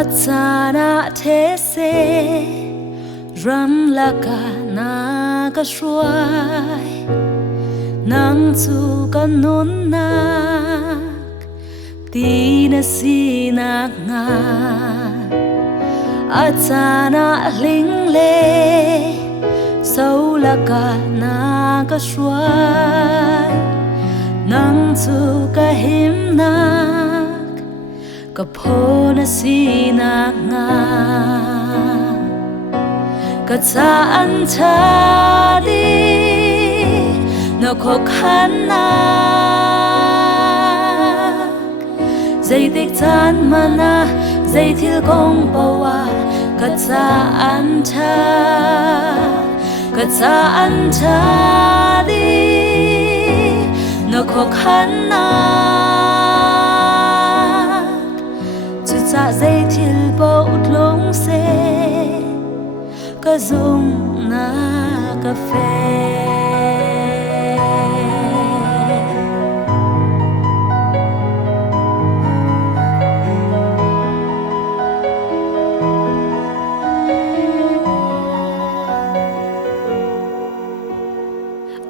Atsana these ran laka na ka shwai nang chu kanun nak ti na sinak nga Atsana ling le sau laka na ka shwai nang chu ka him nak ka pho na sinak nga ka cha an cha di no kho khan na dây tích chan mana dây thil kong pawa ka cha an cha di no kho khan na chu cha dây thil bao tlong se ka zum na ka fe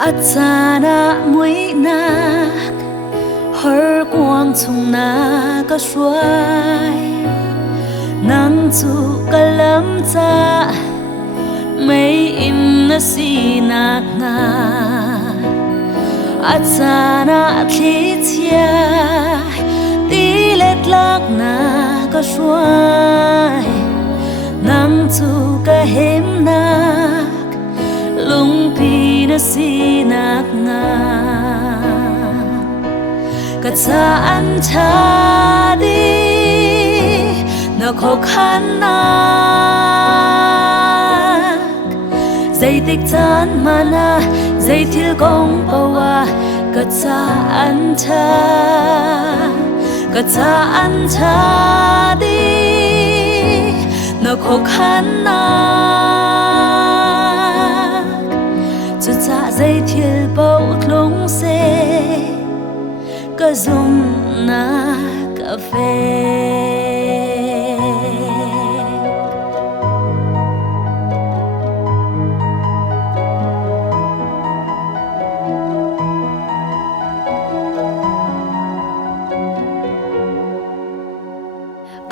Atsana mui nak har quang chung na ka shwai nang chu ka lam cha mai im na si nak nga Atsana thi chia ti let lak na ka shwai nang chu ka hem nak lung pi na sinak nga ka cha an cha di na kho khan na dây tích chan mana dây thil kong pawa ka cha an cha di na kho khan na chu cha dây thil bao tlong se ka zum na ka fe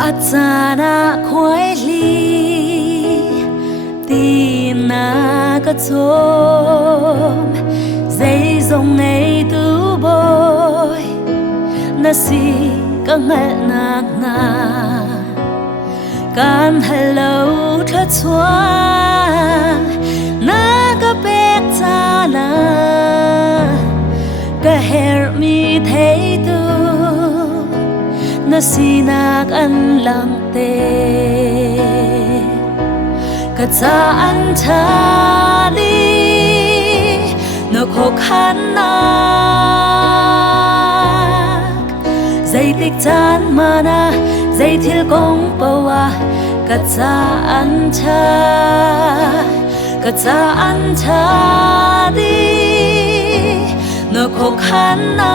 Atsana khoi li tin na ka chom dây dòng ngày tu boy na si ka ngal na nga kan hello tha chwa na ka pek cha na ka her mi thei tu na sinak an lang te ka cha an cha di no kho khan na dây tích chan mana dây thil kong pawa ka cha an cha di no kho khan na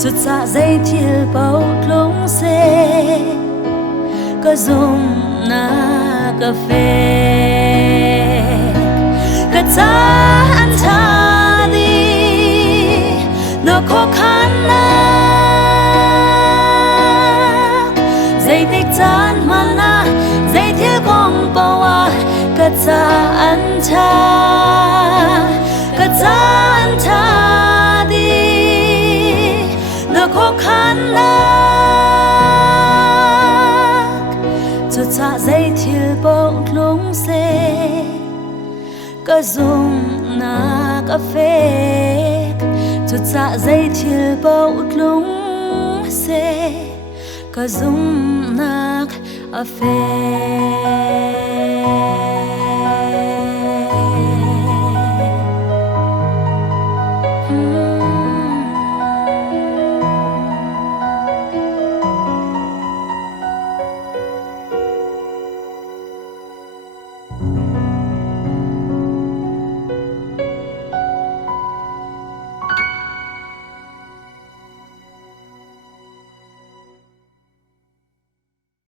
chu cha dây thil bao tlong se ka zum na ka fe ka cha an cha di no kho khan na dây tích chan mana dây thil kong pawa ka cha an cha di no kho khan na chu cha dây thil bao tlong se ka zum na ka fe chu cha dây thil bao tlong se ka zum na ka fe